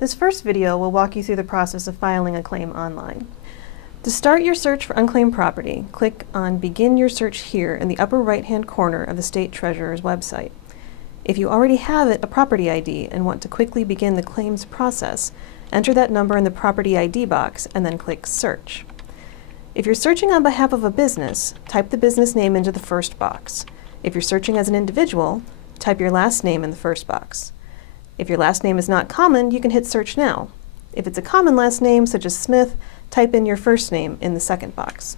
This first video will walk you through the process of filing a claim online. To start your search for unclaimed property, click on Begin Your Search here in the upper right-hand corner of the State Treasurer's website. If you already have a property ID and want to quickly begin the claims process, enter that number in the property ID box and then click Search. If you're searching on behalf of a business, type the business name into the first box. If you're searching as an individual, type your last name in the first box. If your last name is not common, you can hit Search Now. If it's a common last name, such as Smith, type in your first name in the second box.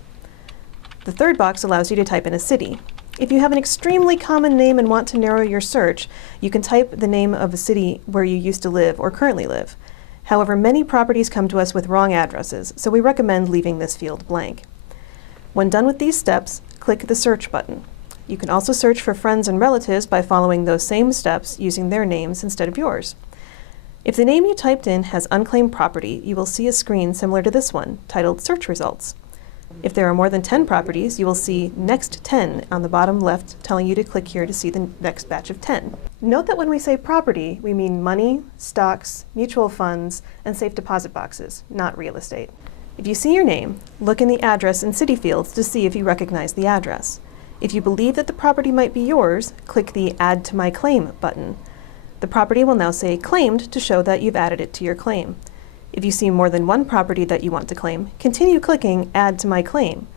The third box allows you to type in a city. If you have an extremely common name and want to narrow your search, you can type the name of a city where you used to live or currently live. However, many properties come to us with wrong addresses, so we recommend leaving this field blank. When done with these steps, click the Search button. You can also search for friends and relatives by following those same steps using their names instead of yours. If the name you typed in has unclaimed property, you will see a screen similar to this one, titled Search Results. If there are more than 10 properties, you will see Next 10 on the bottom left, telling you to click here to see the next batch of 10. Note that when we say property, we mean money, stocks, mutual funds, and safe deposit boxes, not real estate. If you see your name, look in the address and city fields to see if you recognize the address. If you believe that the property might be yours, click the Add to My Claim button. The property will now say Claimed to show that you've added it to your claim. If you see more than one property that you want to claim, continue clicking Add to My Claim.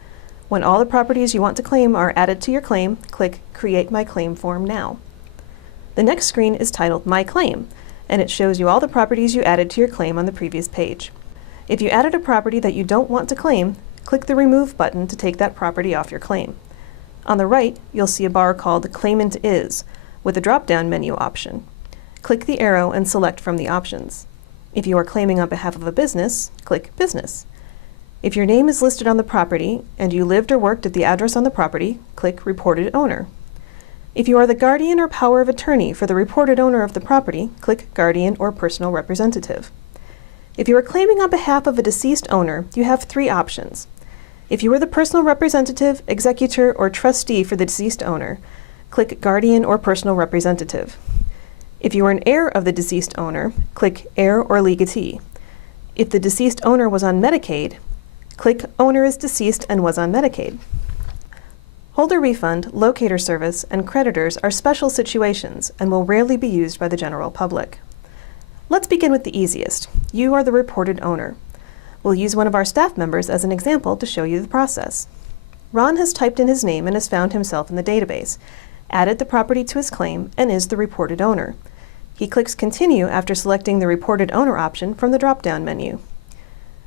When all the properties you want to claim are added to your claim, click Create My Claim Form now. The next screen is titled My Claim, and it shows you all the properties you added to your claim on the previous page. If you added a property that you don't want to claim, click the Remove button to take that property off your claim. On the right, you'll see a bar called Claimant Is, with a drop-down menu option. Click the arrow and select from the options. If you are claiming on behalf of a business, click Business. If your name is listed on the property and you lived or worked at the address on the property, click Reported Owner. If you are the guardian or power of attorney for the reported owner of the property, click Guardian or Personal Representative. If you are claiming on behalf of a deceased owner, you have three options. If you are the personal representative, executor, or trustee for the deceased owner, click Guardian or Personal Representative. If you are an heir of the deceased owner, click Heir or Legatee. If the deceased owner was on Medicaid, click Owner is deceased and was on Medicaid. Holder refund, locator service, and creditors are special situations and will rarely be used by the general public. Let's begin with the easiest. You are the reported owner. We'll use one of our staff members as an example to show you the process. Ron has typed in his name and has found himself in the database, added the property to his claim, and is the reported owner. He clicks Continue after selecting the Reported Owner option from the drop-down menu.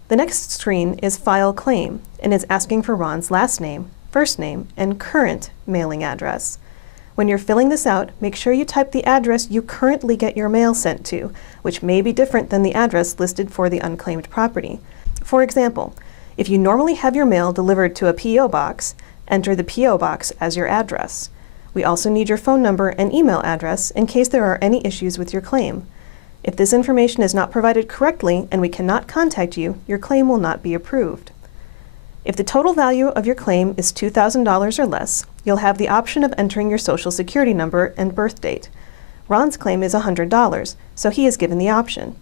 The next screen is File Claim and is asking for Ron's last name, first name, and current mailing address. When you're filling this out, make sure you type the address you currently get your mail sent to, which may be different than the address listed for the unclaimed property. For example, if you normally have your mail delivered to a P.O. box, enter the P.O. box as your address. We also need your phone number and email address in case there are any issues with your claim. If this information is not provided correctly and we cannot contact you, your claim will not be approved. If the total value of your claim is $2,000 or less, you'll have the option of entering your Social Security number and birth date. Ron's claim is $100, so he is given the option.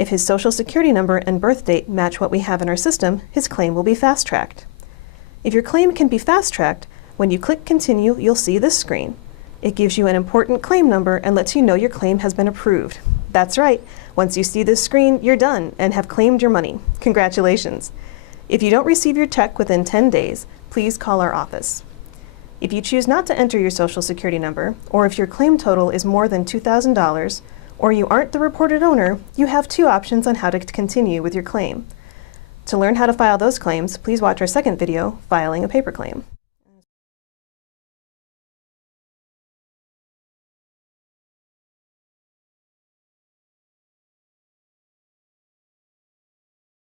If his Social Security number and birth date match what we have in our system, his claim will be fast-tracked. If your claim can be fast-tracked, when you click Continue, you'll see this screen. It gives you an important claim number and lets you know your claim has been approved. That's right, once you see this screen, you're done and have claimed your money. Congratulations. If you don't receive your check within 10 days, please call our office. If you choose not to enter your Social Security number, or if your claim total is more than $2,000, or you aren't the reported owner, you have two options on how to continue with your claim. To learn how to file those claims, please watch our second video, Filing a Paper Claim.